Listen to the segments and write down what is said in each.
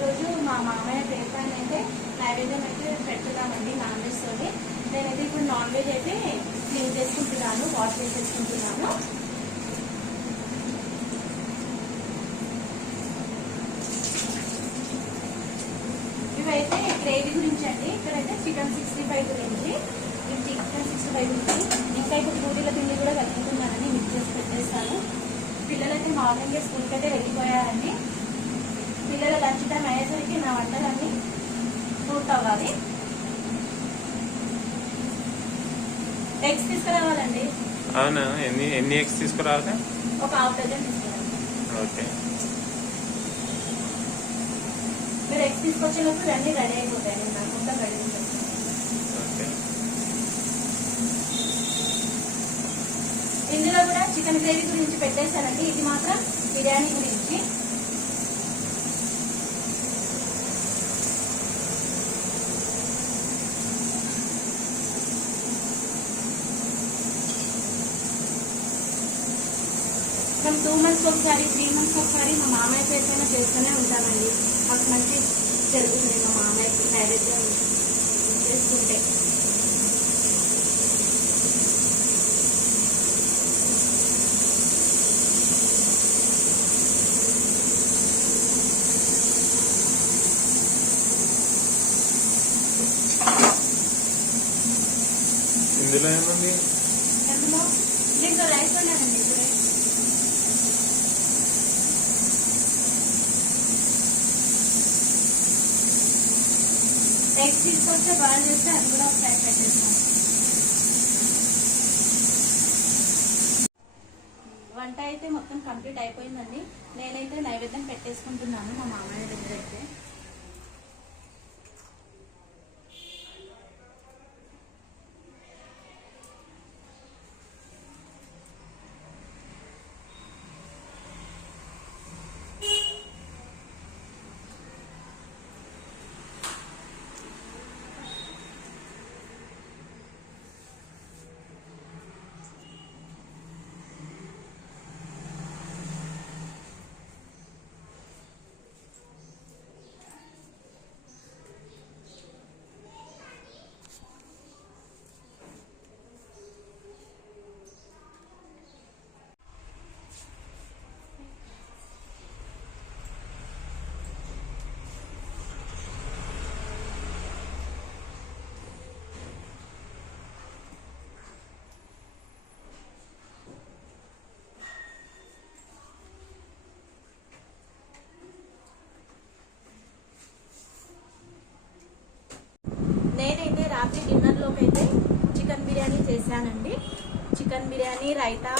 ఈరోజు మా మామయ్య పేరు పైన అయితే నైవేద్యం అయితే పెడుతున్నామండి నాన్ వెజ్ తోటి. నేనైతే ఇప్పుడు నాన్ వెజ్ అయితే క్లీన్ చేసుకుంటున్నాను, వాష్ చేసేసుకుంటున్నాను. ఇవైతే గ్రేవీ గురించి అండి. ఇక్కడైతే చికెన్ 65 గురించి, ఇది చికెన్ 65 గురించి. ఇంకా ఇప్పుడు పూరీల పిండి కూడా కలుపుతున్నానని మిక్స్ చేసి పెట్టేస్తాను. పిల్లలైతే మార్నింగ్ స్కూల్కి అయితే వెళ్ళిపోయారండి. పిల్లల లంచ్ టైం అయ్యేసరికి నా వంటలన్నీ పూర్తి అవ్వాలి. ఎగ్స్ తీసుకురావాలండి. అవునా? ఎన్ని ఎగ్స్ తీసుకురావాలి? ఒక ½ డజన్ తీసుకురావాలి. ఓకే. మీరు ఎగ్స్ తీసుకొచ్చినప్పుడు అన్ని రెడీ అయిపోతాయి. నేను నాకు మొత్తం రెడీ చేస్తాను. ఇందులో కూడా చికెన్ గ్రేవీ గురించి పెట్టేశానండి. ఇది మాత్రం బిర్యానీ గురించి. మేము 2 months ఒకసారి 3 months ఒకసారి మా మామయ్య పేరుపైన చేస్తూనే ఉంటామండి. మాకు మంచి జరుగుతుంది మా మామయ్యకి నైవేద్యం చేసుకుంటే. ఇందులో ఏముంది? అందులో దీంట్లో రైస్ వండానండి. ఇప్పుడే ఎగ్స్ తీసుకొస్తే బాయిల్ చేస్తే అది కూడా ఫ్రై పెట్టేస్తాం. వంట అయితే మొత్తం కంప్లీట్ అయిపోయిందండి. నేనైతే నైవేద్యం పెట్టేసుకుంటున్నాను మా మామయ్య దగ్గర అయితే. నేనైతే రాత్రి డిన్నర్లోకి అయితే చికెన్ బిర్యానీ చేశానండి. చికెన్ బిర్యానీ రైతా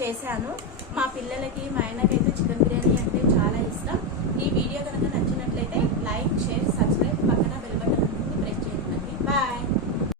చేశాను. మా పిల్లలకి మా ఆయనకైతే చికెన్ బిర్యానీ అంటే చాలా ఇష్టం.